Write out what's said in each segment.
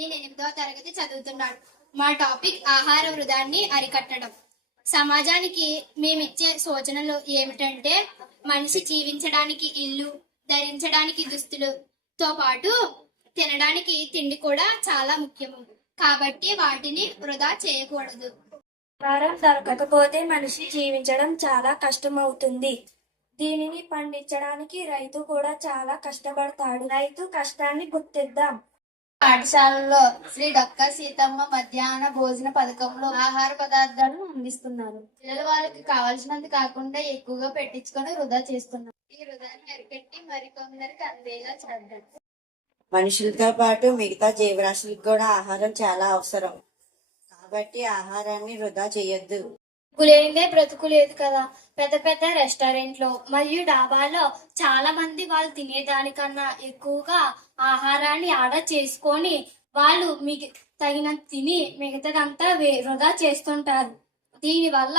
నేను 8వ తరగతి చదువుతున్నాను. మా టాపిక్ ఆహార వృధాన్ని అరికట్టడం. సమాజానికి మేమిచ్చే సూచనలు ఏమిటంటే, మనిషి జీవించడానికి ఇల్లు, ధరించడానికి దుస్తులతో పాటు తినడానికి తిండి కూడా చాలా ముఖ్యము. కాబట్టి వాటిని వృధా చేయకూడదు. ఆహారం దొరకకపోతే మనిషి జీవించడం చాలా కష్టమవుతుంది. దీనిని పండించడానికి రైతు కూడా చాలా కష్టపడతాడు. రైతు కష్టాన్ని గుర్తిద్దాం. పాఠశాలలో శ్రీ డొక్క సీతమ్మ మధ్యాహ్న భోజన పథకంలో ఆహార పదార్థాలను అందిస్తున్నారు. పిల్లలు వాళ్ళకి కావాల్సినంత కాకుండా ఎక్కువగా పెట్టించుకొని వృధా చేస్తున్నారు. ఈ వృధాన్ని అరికట్టి మరికొందరికి అందేలా చేద్దాం. మనుషులతో పాటు మిగతా జీవరాశులకు కూడా ఆహారం చాలా అవసరం. కాబట్టి ఆహారాన్ని వృధా చేయొద్దు. లేనిదే బ్రతుకు లేదు కదా. పెద్ద పెద్ద రెస్టారెంట్లో మరియు డాబాలో చాలా మంది వాళ్ళు తినేదానికన్నా ఎక్కువగా ఆహారాన్ని ఆర్డర్ చేసుకొని వాళ్ళు తగినంత తిని మిగతాదంతా వృధా చేస్తుంటారు. దీనివల్ల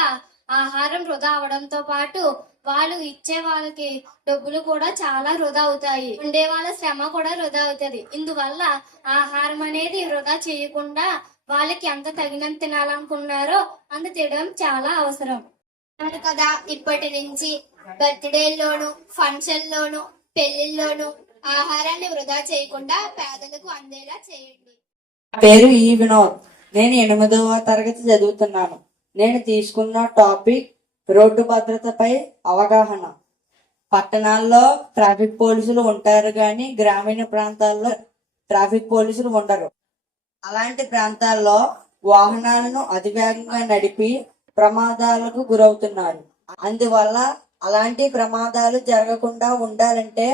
ఆహారం వృధా అవడంతో పాటు వాళ్ళు ఇచ్చే వాళ్ళకి డబ్బులు కూడా చాలా వృధా అవుతాయి. ఉండే వాళ్ళ శ్రమ కూడా వృధా అవుతుంది. ఇందువల్ల ఆహారం అనేది వృధా చేయకుండా వాళ్ళకి ఎంత తగినంత తినాలనుకున్నారో అంత తినడం చాలా అవసరం. అవును కదా, ఇప్పటి నుంచి బర్త్డేల్లోను, ఫంక్షన్లోను, పెళ్లిల్లోను ఆహారాన్ని వృధా చేయకుండా పేదలకు అందేలా చేయండి. పేరు ఈ వినోద్. నేను 8వ తరగతి చదువుతున్నాను. నేను తీసుకున్న టాపిక్ రోడ్డు భద్రతపై అవగాహన. పట్టణాల్లో ట్రాఫిక్ పోలీసులు ఉంటారు కానీ గ్రామీణ ప్రాంతాల్లో ట్రాఫిక్ పోలీసులు ఉండరు. అలాంటి ప్రాంతాల్లో వాహనాలను అతివేగంగా నడిపి ప్రమాదాలకు గురవుతున్నారు. అందువల్ల అలాంటి ప్రమాదాలు జరగకుండా ఉండాలంటే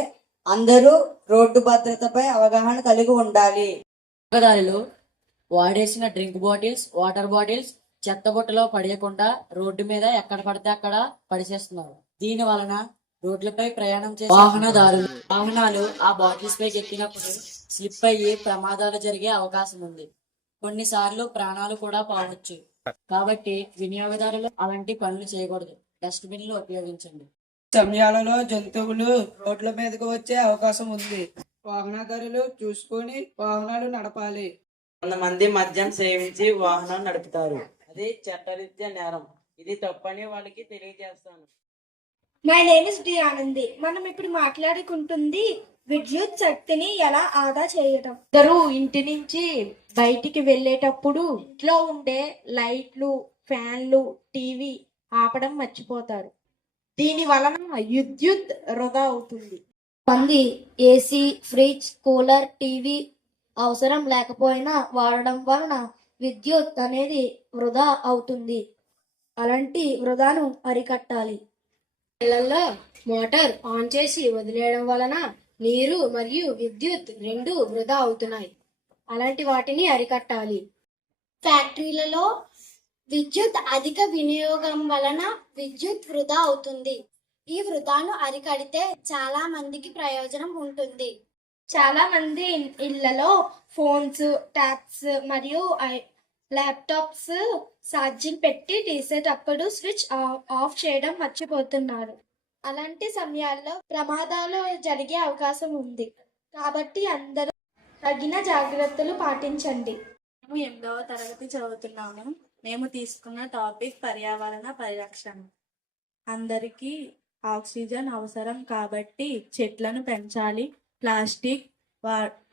అందరూ రోడ్డు భద్రతపై అవగాహన కలిగి ఉండాలి. వినియోగదారులు వాడేసిన డ్రింక్ బాటిల్స్, వాటర్ బాటిల్స్ చెత్త బుట్టలో పడేయకుండా రోడ్డు మీద ఎక్కడ పడితే అక్కడ పడిచేస్తున్నారు. దీని వలన రోడ్లపై ప్రయాణం చేసే వాహనాలు ఆ బాటిల్స్ పైకి ఎక్కినప్పుడు స్లిప్ అయ్యి ప్రమాదాలు జరిగే అవకాశం ఉంది. కొన్నిసార్లు ప్రాణాలు కూడా పోవచ్చు. కాబట్టి వినియోగదారులు అలాంటి పనులు చేయకూడదు. డస్ట్బిన్లు ఉపయోగించండి. సమయాలలో జంతువులు రోడ్ల మీదకు వచ్చే అవకాశం ఉంది. వాహనదారులు చూసుకొని వాహనాలు నడపాలి. కొంతమంది మద్యం సేవించి వాహనం నడుపుతారు. అది చట్టరీత్యా నేరం. ఇది తప్పని వాళ్ళకి తెలియజేస్తాను. My name is D Anandi. మనం ఇప్పుడు మాట్లాడుకుంటుంది విద్యుత్ శక్తిని ఎలా ఆదా చేయటం. అందరూ ఇంటి నుంచి బయటికి వెళ్ళేటప్పుడు ఇంట్లో ఉండే లైట్లు, ఫ్యాన్లు, టీవీ ఆపడం మర్చిపోతారు. దీని వలన విద్యుత్ వృధా అవుతుంది. మంది ఏసీ, ఫ్రిడ్జ్, కూలర్, టీవీ అవసరం లేకపోయినా వాడడం వలన విద్యుత్ అనేది వృధా అవుతుంది. అలాంటి వృధాను అరికట్టాలి. ఇళ్లలో మోటార్ ఆన్ చేసి వదిలేయడం వలన నీరు మరియు విద్యుత్ రెండు వృధా అవుతున్నాయి. అలాంటి వాటిని అరికట్టాలి. ఫ్యాక్టరీలలో విద్యుత్ అధిక వినియోగం వలన విద్యుత్ వృధా అవుతుంది. ఈ వృధాను అరికడితే చాలా మందికి ప్రయోజనం ఉంటుంది. చాలా మంది ఇళ్లలో ఫోన్స్, ట్యాబ్స్ మరియు ల్యాప్టాప్స్ ఛార్జింగ్ పెట్టి తీసేటప్పుడు స్విచ్ ఆఫ్ చేయడం మర్చిపోతున్నారు. అలాంటి సమయాల్లో ప్రమాదాలు జరిగే అవకాశం ఉంది. కాబట్టి అందరూ తగిన జాగ్రత్తలు పాటించండి. మేము 8వ తరగతి చదువుతున్నాము. మేము తీసుకున్న టాపిక్ పర్యావరణ పరిరక్షణ. అందరికీ ఆక్సిజన్ అవసరం కాబట్టి చెట్లను పెంచాలి. ప్లాస్టిక్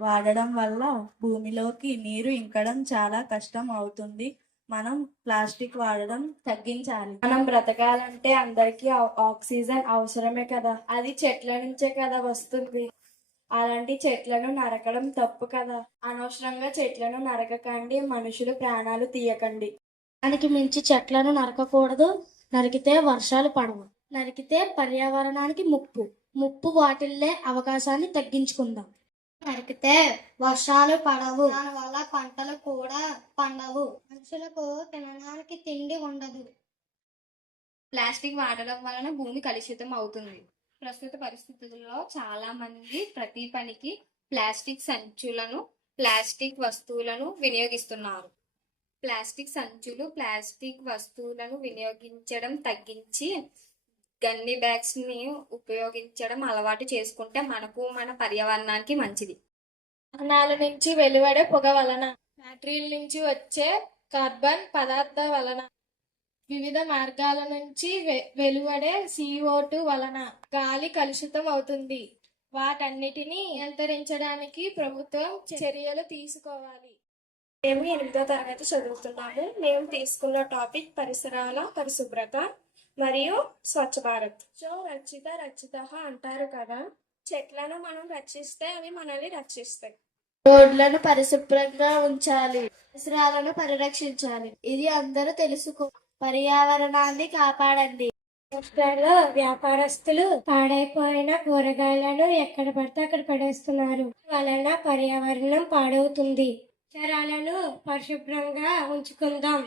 వాడడం వల్ల భూమిలోకి నీరు ఇంకడం చాలా కష్టం అవుతుంది. మనం ప్లాస్టిక్ వాడడం తగ్గించాలి. మనం బ్రతకాలంటే అందరికీ ఆక్సిజన్ అవసరమే కదా. అది చెట్ల నుంచే కదా వస్తుంది. అలాంటి చెట్లను నరకడం తప్పు కదా. అనవసరంగా చెట్లను నరకకండి. మనుషులు ప్రాణాలు తీయకండి. దానికి మించి చెట్లను నరకకూడదు. నరికితే వర్షాలు పడవు. నరికితే పర్యావరణానికి ముప్పు వాటిల్లే అవకాశాన్ని తగ్గించుకుందాం. నరికితే వర్షాలు పడవు. దానివల్ల పంటలు కూడా పండవు. మనుషులకు తినడానికి తిండి ఉండదు. ప్లాస్టిక్ వాడడం వలన భూమి కలుషితం అవుతుంది. ప్రస్తుత పరిస్థితుల్లో చాలా మంది ప్రతి పనికి ప్లాస్టిక్ సంచులను, ప్లాస్టిక్ వస్తువులను వినియోగిస్తున్నారు. ప్లాస్టిక్ సంచులు, ప్లాస్టిక్ వస్తువులను వినియోగించడం తగ్గించి గన్ని బ్యాగ్స్ ని ఉపయోగించడం అలవాటు చేసుకుంటే మనకు, మన పర్యావరణానికి మంచిది. వాహనాల నుంచి వెలువడే పొగ వలన, ఫ్యాక్టరీల నుంచి వచ్చే కార్బన్ పదార్థాల వలన, వివిధ మార్గాల నుంచి వెలువడే CO2 వలన గాలి కలుషితం అవుతుంది. వాటన్నిటిని నియంత్రించడానికి ప్రభుత్వం చర్యలు తీసుకోవాలి. మేము 8వ తరగతి చదువుతున్నాము. మేము తీసుకున్న టాపిక్ పరిసరాల పరిశుభ్రత మరియు స్వచ్ఛ భారత్. సో రక్షిత అంటారు కదా, చెట్లను మనం రక్షిస్తే అవి మనల్ని రక్షిస్తాయి. రోడ్లను పరిశుభ్రంగా ఉంచాలి, పరిసరాలను పరిరక్షించాలి. ఇది అందరూ తెలుసుకో. పర్యావరణాన్ని కాపాడండి. రాష్ట్రాల్లో వ్యాపారస్తులు పాడైపోయిన కూరగాయలను ఎక్కడ పడితే అక్కడ పడేస్తున్నారు. వలన పర్యావరణం పాడవుతుంది. పరిసరాలను పరిశుభ్రంగా ఉంచుకుందాం.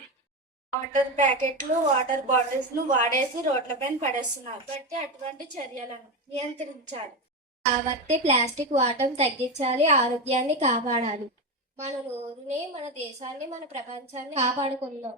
వాటర్ ప్యాకెట్లు, వాటర్ బాటిల్స్ ను వాడేసి రోడ్లపైన పడేస్తున్నారు. కాబట్టి అటువంటి చర్యలను నియంత్రించాలి. కాబట్టి ప్లాస్టిక్ వాడటం తగ్గించాలి, ఆరోగ్యాన్ని కాపాడాలి. మన ఊరిని, మన దేశాన్ని, మన ప్రపంచాన్ని కాపాడుకుందాం.